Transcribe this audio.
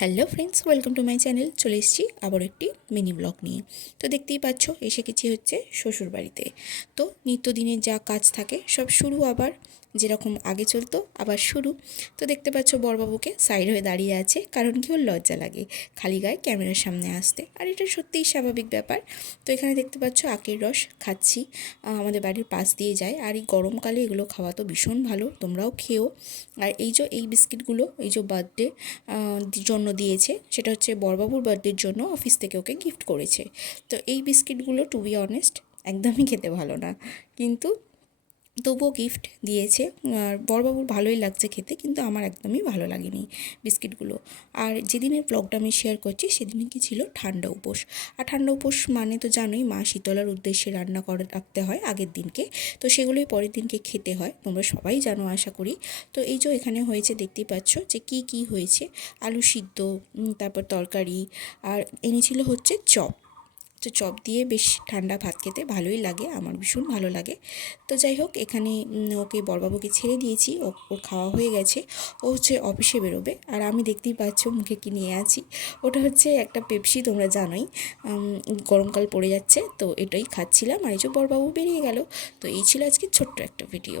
Hello friends, welcome to my channel. চলে এসেছি আবার একটি মিনি ব্লগ নিয়ে। তো দেখতেই পাচ্ছ, এসে গেছি হচ্ছে শ্বশুরবাড়িতে। তো নিত্যদিনের যা কাজ থাকে সব শুরু, আবার যেরকম আগে চলতো আবার শুরু। তো দেখতে পাচ্ছ বড়বাবুকে সাইড হয়ে দাঁড়িয়ে আছে, কারণ কি ওর লজ্জা লাগে খালি গায়ে ক্যামেরার সামনে আসতে, আর এটা সত্যিই স্বাভাবিক ব্যাপার। তো এখানে দেখতে পাচ্ছ আখের রস খাচ্ছি, আমাদের বাড়ির পাশ দিয়ে যায়, আর এই গরমকালে এগুলো খাওয়া তো ভীষণ ভালো, তোমরাও খেও। আর এই বিস্কিটগুলো এই যে বার্থডে জন্য দিয়েছে, সেটা হচ্ছে বড়বাবুর বার্থডের জন্য অফিস থেকে ওকে গিফট করেছে। তো এই বিস্কিটগুলো টু বি অনেস্ট একদমই খেতে ভালো না, কিন্তু তবুও গিফট দিয়েছে। আর বড়বাবুর ভালোই লাগছে খেতে, কিন্তু আমার একদমই ভালো লাগেনি বিস্কিটগুলো। আর যেদিনের ব্লগটা আমি শেয়ার করছি সেদিনই কি ছিল ঠান্ডা উপোস। আর ঠান্ডা উপোস মানে তো জানোই, মা শীতলার উদ্দেশ্যে রান্না করে রাখতে হয় আগের দিনকে, তো সেগুলোই পরের দিনকে খেতে হয়, তোমরা সবাই জানো আশা করি। তো এই যে এখানে হয়েছে, দেখতেই পাচ্ছ যে কি হয়েছে, আলু সিদ্ধ, তারপর তরকারি, আর এনেছিল হচ্ছে চপ। তো চপ দিয়ে বেশ ঠান্ডা ভাত খেতে ভালোই লাগে, আমার ভীষণ ভালো লাগে। তো যাই হোক, এখানে ওকে বড়বাবুকে ছেড়ে দিয়েছি, ওর খাওয়া হয়ে গেছে। ও হচ্ছে অফিসে বেরোবে, আর আমি দেখতেই পাচ্ছ মুখে কি নিয়ে আছি, ওটা হচ্ছে একটা পেপসি, তোমরা জানোই গরমকাল পড়ে যাচ্ছে, তো এটাই খাচ্ছিলাম। আর এই যে বড়বাবু বেরিয়ে গেল। তো এই ছিল আজকে ছোট্ট একটা ভিডিও।